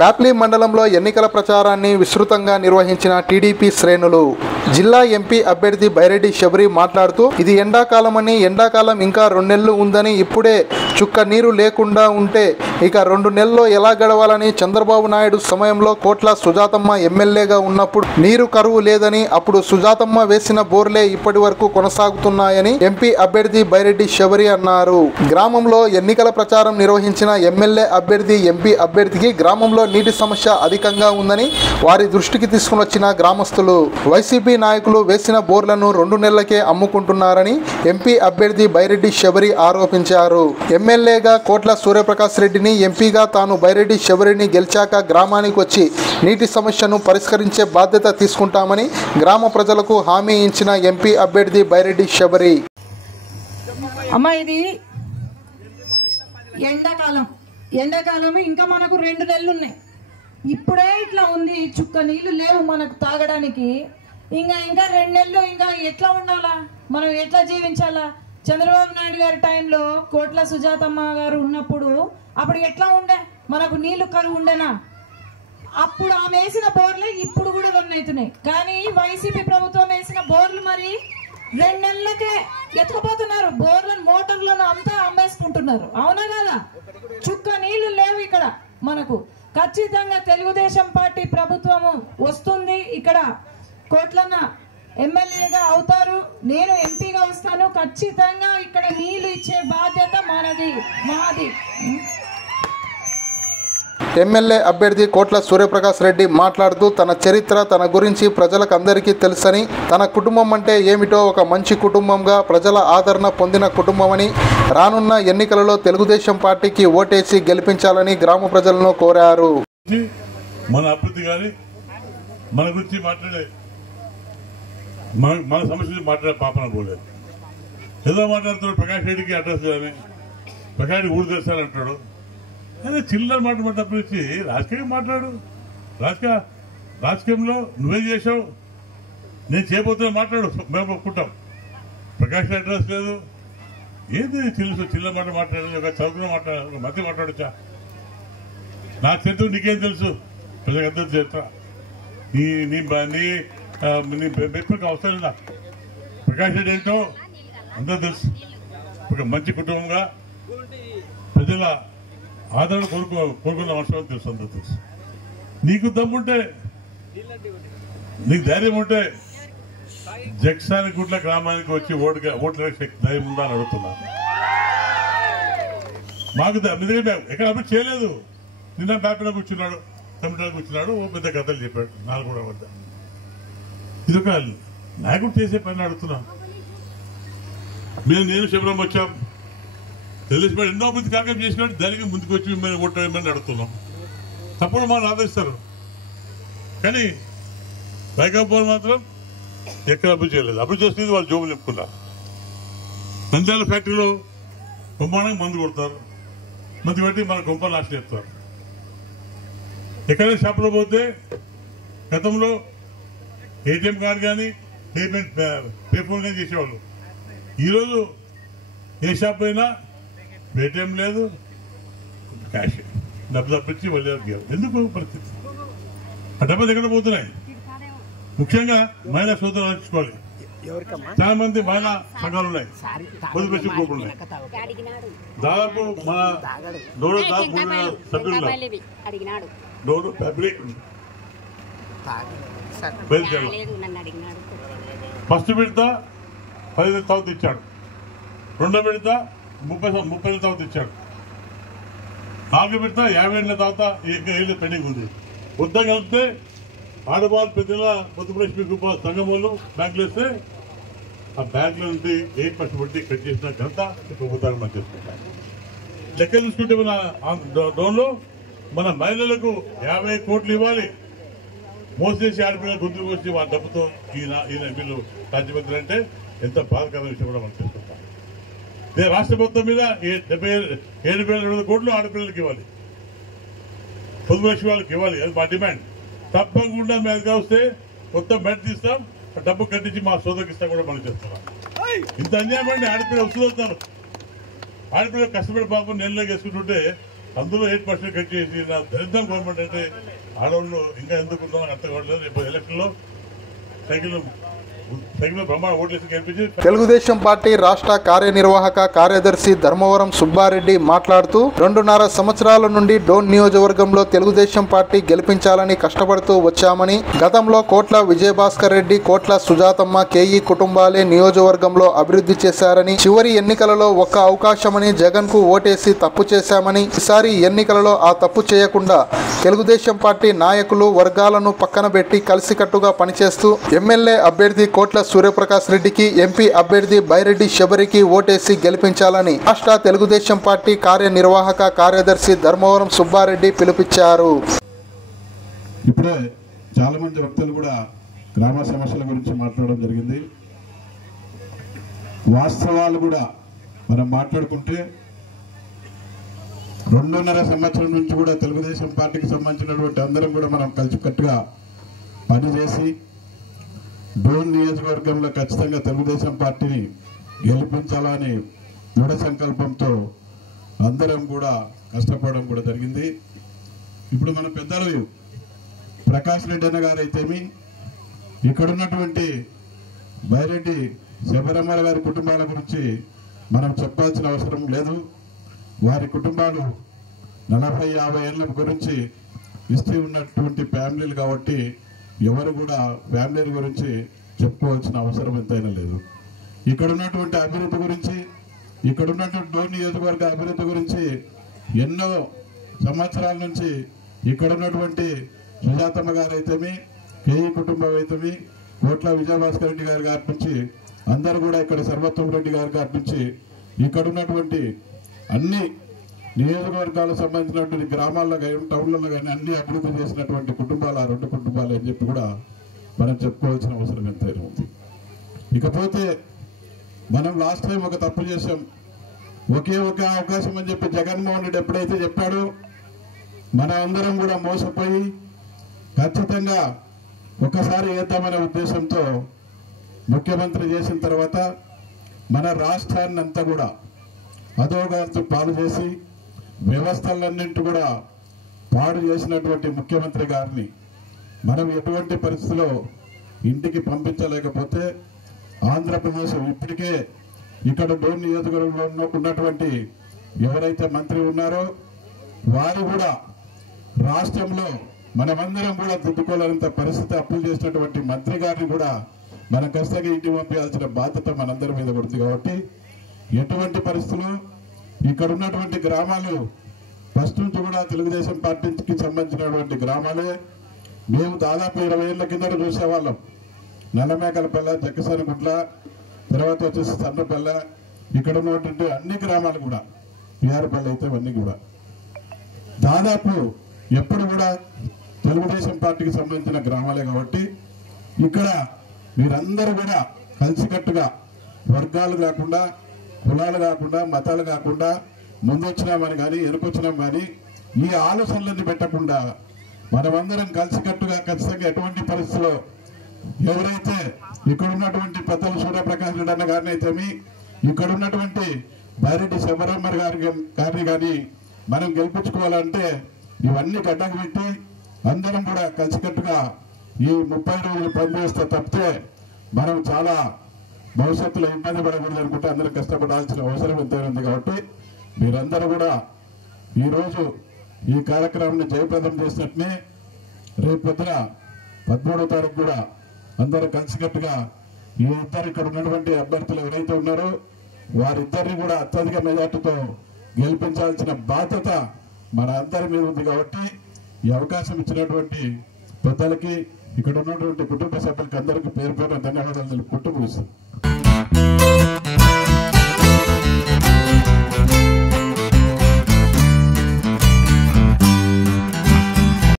ప్యాప్లీ మండలంలో ఎన్నికల ప్రచారాన్ని విస్తృతంగా నిర్వహించిన టీడీపీ శ్రేణులు. జిల్లా ఎంపీ అభ్యర్థి బైరెడ్డి శబరి మాట్లాడుతూ, ఇది ఎండాకాలమని, ఎండాకాలం ఇంకా 2 నెలలు ఉందని, ఇప్పుడే చుక్క నీరు లేకుండా ఉంటే ఇక 2 నెలల్లో ఎలా గడవాలని, చంద్రబాబు నాయుడు సమయంలో కోట్ల సుజాతమ్మ ఎమ్మెల్యేగా ఉన్నప్పుడు నీరు కరువు లేదని, అప్పుడు సుజాతమ్మ వేసిన బోర్లే ఇప్పటి వరకు కొనసాగుతున్నాయని ఎంపీ అభ్యర్థి బైరెడ్డి శబరి అన్నారు. గ్రామంలో ఎన్నికల ప్రచారం నిర్వహించిన ఎమ్మెల్యే అభ్యర్థి ఎంపీ అభ్యర్థికి గ్రామంలో నీటి సమస్య అధికంగా ఉందని వారి దృష్టికి తీసుకుని వచ్చిన గ్రామస్తులు, వైసీపీ నాయకులు వేసిన బోర్లను 2 నెలలకే అమ్ముకుంటున్నారని ఎంపీ అభ్యర్థి బైరెడ్డి శబరి ఆరోపించారు. ఎమ్మెల్యేగా కోట్ల సూర్యప్రకాష్ రెడ్డిని, ఎంపీగా తాను బైరెడ్డి శబరిని గెలిచాక గ్రామానికి వచ్చి నీటి సమస్యను పరిష్కరించే బాధ్యత తీసుకుంటామని గ్రామ ప్రజలకు హామీ ఇచ్చిన ఎంపీ అభ్యర్థి బైరెడ్డి శబరి. అమ్మా, ఇది ఎండాకాలం ఇంకా మనకు 2 నెలలు ఉన్నాయి. ఇప్పుడే ఇట్లా ఉంది, చుక్క నీళ్లు లేవు మనకు తాగడానికి. ఇంకా 2 నెలలు ఇంకా ఎట్లా ఉండాలా, మనం ఎట్లా జీవించాలా? చంద్రబాబు నాయుడు గారి టైంలో కోట్ల సుజాతమ్మ గారు ఉన్నప్పుడు అప్పుడు ఎట్లా ఉండే, మనకు నీళ్లు కరువు ఉండేనా? అప్పుడు ఆమె వేసిన బోర్లే ఇప్పుడు కూడా రన్ అవుతున్నాయి. కానీ వైసీపీ ప్రభుత్వం వేసిన బోర్లు మరి 2 నెలలకే ఎత్తుకుపోతున్నారు. బోర్లను, మోటార్లను అంతా అమ్మేసుకుంటున్నారు. అవునా కదా? చుక్క నీళ్లు లేవు ఇక్కడ మనకు. ఖచ్చితంగా తెలుగుదేశం పార్టీ ప్రభుత్వము వస్తుంది. ఇక్కడ కోట్లన్న ఎమ్మెల్యేగా అవుతారు, నేను ఎంపీగా వస్తాను. ఖచ్చితంగా ఇక్కడ నీళ్లు ఇచ్చే బాధ్యత మాది. ఎమ్మెల్యే అభ్యర్థి కోట్ల సూర్యప్రకాష్ రెడ్డి మాట్లాడుతూ, తన చరిత్ర, తన గురించి ప్రజలకు అందరికీ తెలుసని, తన కుటుంబం అంటే ఏమిటో, ఒక మంచి కుటుంబంగా ప్రజల ఆదరణ పొందిన కుటుంబమని, రానున్న ఎన్నికలలో తెలుగుదేశం పార్టీకి ఓటేసి గెలిపించాలని గ్రామ ప్రజలను కోరారు. మన అభివృద్ధి కానీ మన గురించి మాట్లాడే, మన సమస్య మాట్లాడే పాపన పోలేదు. ఏదో మాట్లాడుతున్నాడు, ప్రకాష్ రెడ్డికి అడ్రస్ కానీ, ప్రకాష్ రెడ్డి ఊరు తెలుస్తానంటాడు. అదే చిల్లర మాట తప్పించి రాజకీయం మాట్లాడు. రాజకీయంలో నువ్వేం చేసావు, నేను చేయబోతున్నా మాట్లాడు, మేము ఒప్పుకుంటాం. ప్రకాష్ అడ్రస్ లేదు, ఏది చిల్లర మాట మాట్లాడలేదు. ఒక చదువుకున్న మాట్లాడాలి, ఒక మధ్య మాట్లాడచ్చా? నా చరిత్ర నీకేం తెలుసు? ప్రజలకు అందరూ చరిత్ర నీ బెట్టుకు అవసరం లేదా? ప్రకాష్ రెడ్డి ఏంటో అందరూ తెలుసు. ఒక మంచి కుటుంబంగా ప్రజల ఆదరణ కోరుకున్న అవసరం తెలుసు, అందరూ తెలుసు. నీకు దమ్ముంటే, నీకు ధైర్యం ఉంటే జగసానిగుట్ల గ్రామానికి వచ్చి ఓట్ల ధైర్యం ఉందా అని అడుగుతున్నా. మాకు ఎక్కడ అభివృద్ధి చేయలేదు. నిన్న బ్యాపీలో కూర్చున్నాడు, కమిటీలో కూర్చున్నాడు, ఓ పెద్ద కథలు చెప్పాడు 4 వద్ద. ఇది ఒక నాయకుడు చేసే పని అడుగుతున్నా. నేను శబరం వచ్చాం, తెలిసిపోయి ఎన్నో అభివృద్ధి కార్యక్రమం చేసినట్టు దానికి ముందుకు వచ్చి మిమ్మల్ని ఓటు వేయమని అడుగుతున్నాం. తప్పుడు మనం ఆదరిస్తారు, కానీ వైకాపోలు మాత్రం ఎక్కడ అభివృద్ధి చేయలేదు. అభివృద్ధి చేస్తుంది వాళ్ళు జోబులు నింపుకున్నారు. నంద్యాల ఫ్యాక్టరీలో గుమ్మానికి మందు కొడతారు, మందు పెట్టి మన గుంపలు నాశనం చేస్తారు. ఎక్కడైనా షాపులో పోతే గతంలో ఏటీఎం కార్డు కానీ పేమెంట్ పే ఫోన్ కానీ చేసేవాళ్ళు. ఈరోజు ఏ షాప్ అయినా ఏటీఎం లేదు, క్యాష్ డబ్బు తప్పించి మళ్ళీ ఎందుకు పరిస్థితి? ఆ డబ్బులు ఎక్కడ పోతున్నాయి? ముఖ్యంగా మహిళా సోదరులు ఆలోచించుకోవాలి. చాలా మంది మహిళా సంఘాలు ఉన్నాయి, పొదుపు గ్రూపులు ఉన్నాయి. దాదాపు మన డోడు సభ్యులు ఫస్ట్ విడత 10,000 ఇచ్చాడు, రెండో విడత 30,000 తర్వాత ఇచ్చాడు, 4వ విడత 50,000 తర్వాత ఏళ్ళు పెండింగ్ ఉంది. మొత్తం కలిపితే ఆడవాళ్ళు పెద్దల పొదుపు గ్రూప్ సంఘం వాళ్ళు బ్యాంకులు వేస్తే ఆ బ్యాంకుల నుండి 8% వడ్డీ కట్ చేసిన ఘనత ప్రభుత్వాన్ని మనం చేసుకుంటాం. లెక్క చూసుకుంటే మన డోన్లో మన మహిళలకు 50 కోట్లు ఇవ్వాలి. మోసేసి ఆడపిల్లలు గుర్తుకు వచ్చి వాళ్ళ డబ్బుతో ఈయన వీళ్ళు రాజ్యమంత్రులు అంటే ఎంత బాధకరమైన విషయం కూడా మనం చేసుకుంటాం. రాష్ట్ర మొత్తం మీద 77,200 కోట్లు ఆడపిల్లలకి ఇవ్వాలి, పొదుపు లక్ష్మి వాళ్ళకి ఇవ్వాలి. అది మా డిమాండ్. తప్పకుండా మీదగా వస్తే మొత్తం బయట తీస్తాం, డబ్బు కట్టించి మా సోదరికి ఇస్తా కూడా మనం చేస్తున్నాం. ఇంత అన్యాయం అండి. ఆడపిల్ల వస్తున్నారు, ఆడపిల్లలు కష్టపడి పాపం నెలలో వేసుకుంటుంటే అందులో 8% కట్ చేసి నా దరిద్రం గవర్నమెంట్ అంటే ఆడవాళ్ళు ఇంకా ఎందుకు అర్థం కావట్లేదు. రేపు ఎలక్షన్లో సైకిల్ బ్రహ్మాండ ఓట్లేసి గెలిపించి తెలుగుదేశం పార్టీ రాష్ట్ర కార్యనిర్వాహక కార్యదర్శి ధర్మవరం సుబ్బారెడ్డి మాట్లాడుతూ 2.5 సంవత్సరాల నుండి డోన్ నియోజకవర్గంలో తెలుగుదేశం పార్టీ గెలిపించాలని కష్టపడుతూ వచ్చామని, గతంలో కోట్ల విజయభాస్కర్ రెడ్డి, కోట్ల సుజాతమ్మ, కేఈ కుటుంబాలే నియోజకవర్గంలో అభివృద్ధి చేశారని, చివరి ఎన్నికలలో ఒక్క అవకాశమని జగన్ కు ఓటేసి తప్పు చేశామని, ఈసారి ఎన్నికలలో ఆ తప్పు చేయకుండా తెలుగుదేశం పార్టీ నాయకులు వర్గాలను పక్కన పెట్టి కలిసికట్టుగా పనిచేస్తూ ఎమ్మెల్యే అభ్యర్థి కోట్ల సూర్యప్రకాష్ రెడ్డికి, ఎంపీ అభ్యర్థి బైరెడ్డి శబరికి ఓటేసి గెలిపించాలని రాష్ట్ర తెలుగుదేశం పార్టీ కార్యనిర్వాహక కార్యదర్శి ధర్మవరం సుబ్బారెడ్డి పిలుపునిచ్చారు. ఇప్పుడే చాలా మంది వ్యక్తులు కూడా గ్రామ సమస్యల గురించి మాట్లాడడం జరిగింది. వాస్తవాలు కూడా మనం మాట్లాడుకుంటే 2.5 సంవత్సరం నుంచి కూడా తెలుగుదేశం పార్టీకి సంబంధించినటువంటి అందరం కూడా మనం కలిసికట్టుగా పనిచేసి డోన్ నియోజకవర్గంలో ఖచ్చితంగా తెలుగుదేశం పార్టీని గెలిపించాలని దృఢ సంకల్పంతో అందరం కూడా కష్టపడడం కూడా జరిగింది. ఇప్పుడు మన పెద్దలు ప్రకాష్ రెడ్డి అన్న గారు అయితేమి, ఇక్కడ ఉన్నటువంటి బైరెడ్డి శబరమ్మ గారి కుటుంబాల గురించి మనం చెప్పాల్సిన అవసరం లేదు. వారి కుటుంబాలు 40-50 ఏళ్ళ గురించి హిస్టరీ ఉన్నటువంటి ఫ్యామిలీలు కాబట్టి ఎవరు కూడా ఫ్యామిలీ గురించి చెప్పుకోవాల్సిన అవసరం ఎంతైనా లేదు. ఇక్కడ ఉన్నటువంటి అభివృద్ధి గురించి, ఇక్కడ ఉన్నటువంటి డోన్ నియోజకవర్గ అభివృద్ధి గురించి ఎన్నో సంవత్సరాల నుంచి ఇక్కడ ఉన్నటువంటి సుజాతమ్మ గారు అయితేమి, కేఈ కుటుంబం అయితేమి, కోట్ల విజయభాస్కర్ రెడ్డి గారి నుంచి అందరూ కూడా ఇక్కడ సర్వోత్తమ్ రెడ్డి గారి నుంచి ఇక్కడ ఉన్నటువంటి అన్ని నియోజకవర్గాలకు సంబంధించినటువంటి గ్రామాల్లో కానీ టౌన్లలో కానీ అన్ని అభివృద్ధి చేసినటువంటి కుటుంబాలు ఆ 2 కుటుంబాలు అని చెప్పి కూడా మనం చెప్పుకోవాల్సిన అవసరం ఎంతైనా ఉంది. ఇకపోతే మనం లాస్ట్ టైం ఒక తప్పు చేసాం. ఒకే ఒక అవకాశం అని చెప్పి జగన్మోహన్ రెడ్డి ఎప్పుడైతే చెప్పాడో మన అందరం కూడా మోసపోయి ఖచ్చితంగా ఒకసారి వేద్దామనే ఉద్దేశంతో ముఖ్యమంత్రి చేసిన తర్వాత మన రాష్ట్రాన్ని అంతా కూడా అధోగతికి పాలు చేసి వ్యవస్థలన్నింటి కూడా పాడు చేసినటువంటి ముఖ్యమంత్రి గారిని మనం ఎటువంటి పరిస్థితిలో ఇంటికి పంపించలేకపోతే ఆంధ్రప్రదేశ్ ఇప్పటికే ఇక్కడ డోన్ నియోజకవర్గంలో ఉన్నటువంటి ఎవరైతే మంత్రి ఉన్నారో వారు కూడా రాష్ట్రంలో మనమందరం కూడా దిద్దుకోలేనంత పరిస్థితి అప్పులు చేసినటువంటి మంత్రి గారిని కూడా మనం ఖచ్చితంగా ఇంటికి పంపించాల్సిన బాధ్యత మనందరి మీద పడుతుంది. కాబట్టి ఎటువంటి పరిస్థితులు ఇక్కడ ఉన్నటువంటి గ్రామాలు ఫస్ట్ నుంచి కూడా తెలుగుదేశం పార్టీకి సంబంధించినటువంటి గ్రామాలే. మేము దాదాపు 20 ఏళ్ల కింద చూసేవాళ్ళం. నల్లమేకలపల్లె, జక్కసనగుట్ల, తర్వాత వచ్చేసి సన్నపల్లె, ఇక్కడ ఉన్నటువంటి అన్ని గ్రామాలు కూడా పిఆర్పల్లె అయితే ఇవన్నీ కూడా దాదాపు ఎప్పుడు కూడా తెలుగుదేశం పార్టీకి సంబంధించిన గ్రామాలే. కాబట్టి ఇక్కడ మీరందరూ కూడా కలిసికట్టుగా వర్గాలు కాకుండా, కులాలు కాకుండా, మతాలు కాకుండా, ముందొచ్చినామని కానీ వెనుకొచ్చినాం కానీ ఈ ఆలోచనలన్నీ పెట్టకుండా మనమందరం కలిసికట్టుగా ఖచ్చితంగా ఎటువంటి పరిస్థితుల్లో ఎవరైతే ఇక్కడ ఉన్నటువంటి పెద్దలు సూర్యప్రకాష్ రెడ్డి అన్న గారిని అయితేమి, ఇక్కడ ఉన్నటువంటి బైరెడ్డి శబరమ్మ గారిని కానీ మనం గెలిపించుకోవాలంటే ఇవన్నీ గడ్డకు పెట్టి అందరం కూడా కలిసికట్టుగా ఈ 30 రోజులు పనిచేస్తే తప్పితే మనం చాలా భవిష్యత్తులో ఇబ్బంది పడకూడదు అనుకుంటే అందరం కష్టపడాల్సిన అవసరం ఎంతైనా ఉంది. కాబట్టి మీరందరూ కూడా ఈరోజు ఈ కార్యక్రమాన్ని జయప్రదం చేసినట్టునే రేపు పొద్దున 13వ తారీఖు కూడా అందరూ కలిసికట్టుగా ఈ ఇద్దరు ఇక్కడ ఉన్నటువంటి అభ్యర్థులు ఎవరైతే ఉన్నారో వారిద్దరిని కూడా అత్యధిక మెజార్టీతో గెలిపించాల్సిన బాధ్యత మన అందరి మీద ఉంది. కాబట్టి ఈ అవకాశం ఇచ్చినటువంటి పెద్దలకి, ఇక్కడ ఉన్నటువంటి కుటుంబ సభ్యులకి అందరికీ పేరు పేరున ధన్యవాదాలు తెలుపుకుంటూ ముగిస్తాం.